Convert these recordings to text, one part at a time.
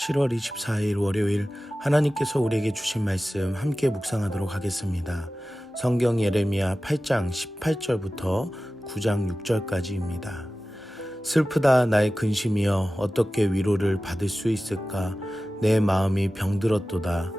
7월 24일 월요일 하나님께서 우리에게 주신 말씀 함께 묵상하도록 하겠습니다. 성경 예레미야 8장 18절부터 9장 6절까지입니다. 슬프다 나의 근심이여 어떻게 위로를 받을 수 있을까? 내 마음이 병들었도다.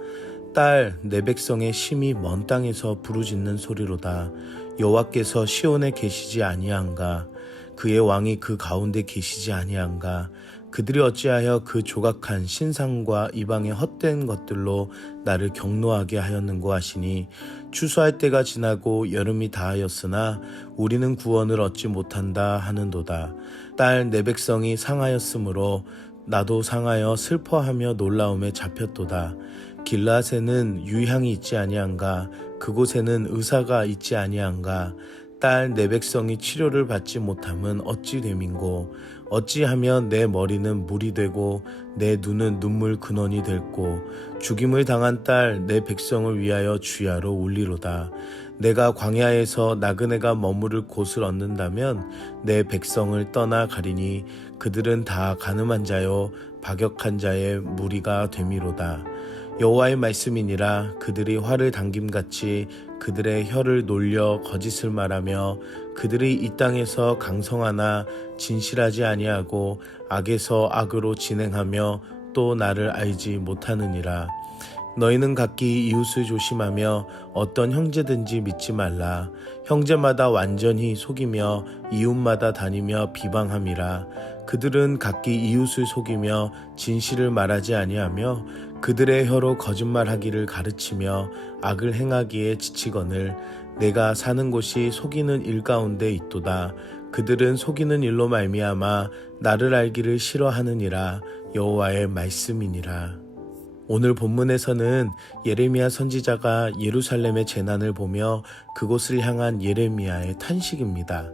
딸 내 백성의 심히 먼 땅에서 부르짖는 소리로다. 여호와께서 시온에 계시지 아니한가? 그의 왕이 그 가운데 계시지 아니한가? 그들이 어찌하여 그 조각한 신상과 이방의 헛된 것들로 나를 경노하게 하였는고 하시니 추수할 때가 지나고 여름이 다하였으나 우리는 구원을 얻지 못한다 하는도다. 딸 내 백성이 상하였으므로 나도 상하여 슬퍼하며 놀라움에 잡혔도다. 길라앗에는 유향이 있지 아니한가? 그곳에는 의사가 있지 아니한가? 딸 내 백성이 치료를 받지 못함은 어찌 됨인고? 어찌하면 내 머리는 물이 되고 내 눈은 눈물 근원이 될고 죽임을 당한 딸 내 백성을 위하여 주야로 울리로다. 내가 광야에서 나그네가 머무를 곳을 얻는다면 내 백성을 떠나 가리니 그들은 다 가늠한 자요 박역한 자의 무리가 되미로다. 여호와의 말씀이니라. 그들이 활을 당김같이 그들의 혀를 놀려 거짓을 말하며 그들이 이 땅에서 강성하나 진실하지 아니하고 악에서 악으로 진행하며 또 나를 알지 못하느니라. 너희는 각기 이웃을 조심하며 어떤 형제든지 믿지 말라. 형제마다 완전히 속이며 이웃마다 다니며 비방함이라. 그들은 각기 이웃을 속이며 진실을 말하지 아니하며 그들의 혀로 거짓말하기를 가르치며 악을 행하기에 지치거늘 내가 사는 곳이 속이는 일 가운데 있도다. 그들은 속이는 일로 말미암아 나를 알기를 싫어하느니라. 여호와의 말씀이니라. 오늘 본문에서는 예레미야 선지자가 예루살렘의 재난을 보며 그곳을 향한 예레미야의 탄식입니다.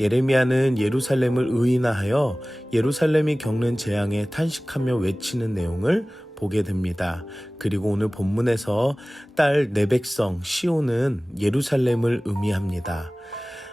예레미야는 예루살렘을 의인화하여 예루살렘이 겪는 재앙에 탄식하며 외치는 내용을 보게 됩니다. 그리고 오늘 본문에서 딸 내 백성 시온은 예루살렘을 의미합니다.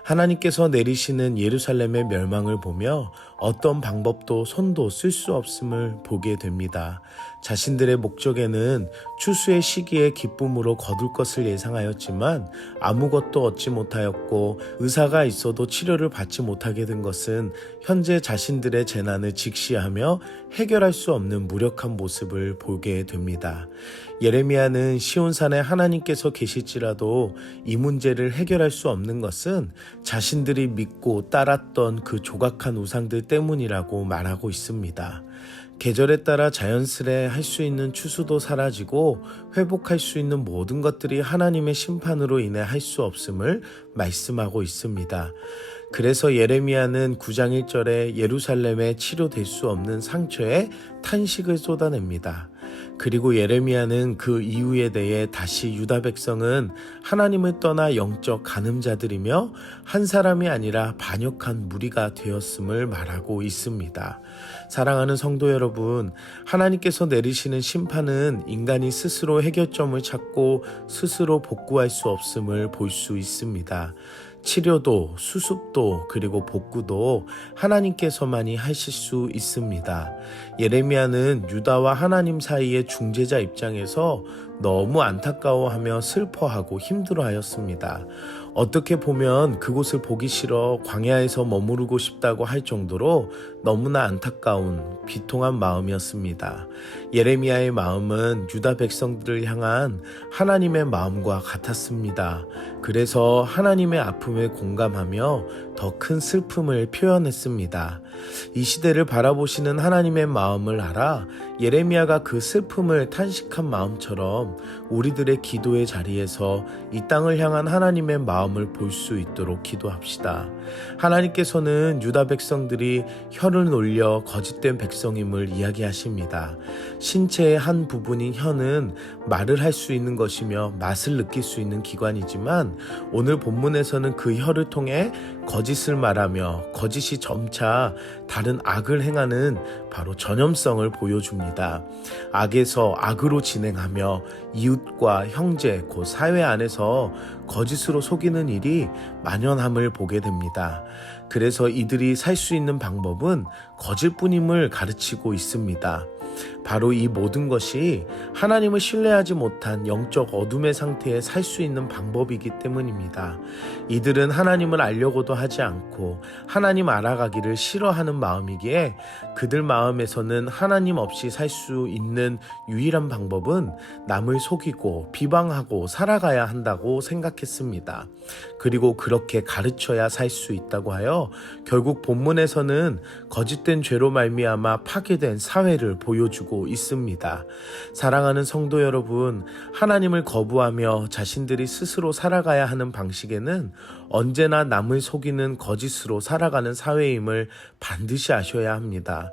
하나님께서 내리시는 예루살렘의 멸망을 보며 어떤 방법도 손도 쓸 수 없음을 보게 됩니다. 자신들의 목적에는 추수의 시기에 기쁨으로 거둘 것을 예상하였지만 아무것도 얻지 못하였고 의사가 있어도 치료를 받지 못하게 된 것은 현재 자신들의 재난을 직시하며 해결할 수 없는 무력한 모습을 보게 됩니다. 예레미야는 시온산에 하나님께서 계실지라도 이 문제를 해결할 수 없는 것은 자신들이 믿고 따랐던 그 조각한 우상들 때문이라고 말하고 있습니다. 계절에 따라 자연스레 할 수 있는 추수도 사라지고 회복할 수 있는 모든 것들이 하나님의 심판으로 인해 할 수 없음을 말씀하고 있습니다. 그래서 예레미야는 9장 1절에 예루살렘에 치료될 수 없는 상처에 탄식을 쏟아냅니다. 그리고 예레미야는 그 이유에 대해 다시 유다 백성은 하나님을 떠나 영적 간음자들이며 한 사람이 아니라 반역한 무리가 되었음을 말하고 있습니다. 사랑하는 성도 여러분, 하나님께서 내리시는 심판은 인간이 스스로 해결점을 찾고 스스로 복구할 수 없음을 볼 수 있습니다. 치료도 수습도 그리고 복구도 하나님께서만이 하실 수 있습니다. 예레미야는 유다와 하나님 사이의 중재자 입장에서 너무 안타까워하며 슬퍼하고 힘들어하였습니다. 어떻게 보면 그곳을 보기 싫어 광야에서 머무르고 싶다고 할 정도로 너무나 안타까운 비통한 마음이었습니다. 예레미야의 마음은 유다 백성들을 향한 하나님의 마음과 같았습니다. 그래서 하나님의 아픔에 공감하며 더 큰 슬픔을 표현했습니다. 이 시대를 바라보시는 하나님의 마음을 알아 예레미야가 그 슬픔을 탄식한 마음처럼 우리들의 기도의 자리에서 이 땅을 향한 하나님의 마음을 볼 수 있도록 기도합시다. 하나님께서는 유다 백성들이 혀를 놀려 거짓된 백성임을 이야기하십니다. 신체의 한 부분인 혀는 말을 할 수 있는 것이며 맛을 느낄 수 있는 기관이지만 오늘 본문에서는 그 혀를 통해 거짓을 말하며 거짓이 점차 다른 악을 행하는 바로 전염성을 보여줍니다. 악에서 악으로 진행하며 이웃과 형제, 그 사회 안에서 거짓으로 속이는 일이 만연함을 보게 됩니다. 그래서 이들이 살 수 있는 방법은 거짓뿐임을 가르치고 있습니다. 바로 이 모든 것이 하나님을 신뢰하지 못한 영적 어둠의 상태에 살 수 있는 방법이기 때문입니다. 이들은 하나님을 알려고도 하지 않고 하나님 알아가기를 싫어하는 마음이기에 그들 마음에서는 하나님 없이 살 수 있는 유일한 방법은 남을 속이고 비방하고 살아가야 한다고 생각했습니다. 그리고 그렇게 가르쳐야 살 수 있다고 하여 결국 본문에서는 거짓된 죄로 말미암아 파괴된 사회를 보여주고 있습니다. 사랑하는 성도 여러분, 하나님을 거부하며 자신들이 스스로 살아가야 하는 방식에는 언제나 남을 속이는 거짓으로 살아가는 사회임을 반드시 아셔야 합니다.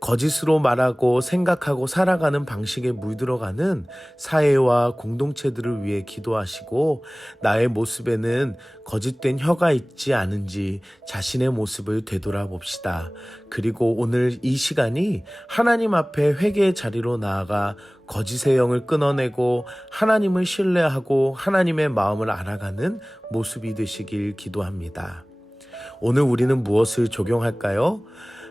거짓으로 말하고 생각하고 살아가는 방식에 물들어가는 사회와 공동체들을 위해 기도하시고 나의 모습에는 거짓된 혀가 있지 않은지 자신의 모습을 되돌아봅시다. 그리고 오늘 이 시간이 하나님 앞에 회개의 자리로 나아가 거짓의 영을 끊어내고 하나님을 신뢰하고 하나님의 마음을 알아가는 모습이 되시길 기도합니다. 오늘 우리는 무엇을 적용할까요?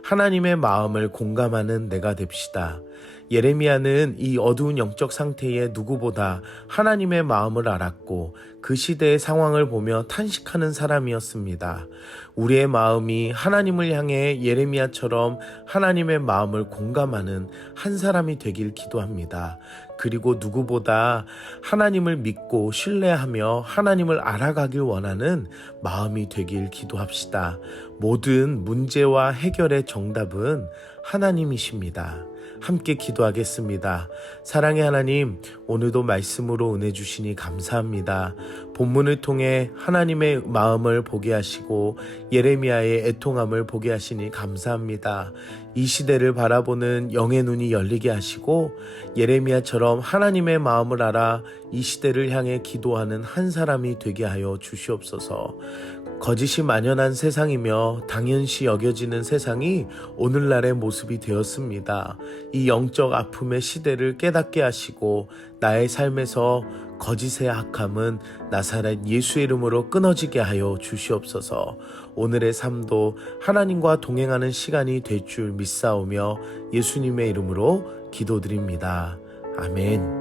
하나님의 마음을 공감하는 내가 됩시다. 예레미야는 이 어두운 영적 상태에 누구보다 하나님의 마음을 알았고 그 시대의 상황을 보며 탄식하는 사람이었습니다. 우리의 마음이 하나님을 향해 예레미야처럼 하나님의 마음을 공감하는 한 사람이 되길 기도합니다. 그리고 누구보다 하나님을 믿고 신뢰하며 하나님을 알아가길 원하는 마음이 되길 기도합시다. 모든 문제와 해결의 정답은 하나님이십니다. 함께 기도하겠습니다. 사랑의 하나님, 오늘도 말씀으로 은혜 주시니 감사합니다. 본문을 통해 하나님의 마음을 보게 하시고 예레미야의 애통함을 보게 하시니 감사합니다. 이 시대를 바라보는 영의 눈이 열리게 하시고 예레미야처럼 하나님의 마음을 알아 이 시대를 향해 기도하는 한 사람이 되게 하여 주시옵소서. 거짓이 만연한 세상이며 당연시 여겨지는 세상이 오늘날의 모습이 되었습니다. 이 영적 아픔의 시대를 깨닫게 하시고 나의 삶에서 거짓의 악함은 나사렛 예수의 이름으로 끊어지게 하여 주시옵소서. 오늘의 삶도 하나님과 동행하는 시간이 될 줄 믿사오며 예수님의 이름으로 기도드립니다. 아멘.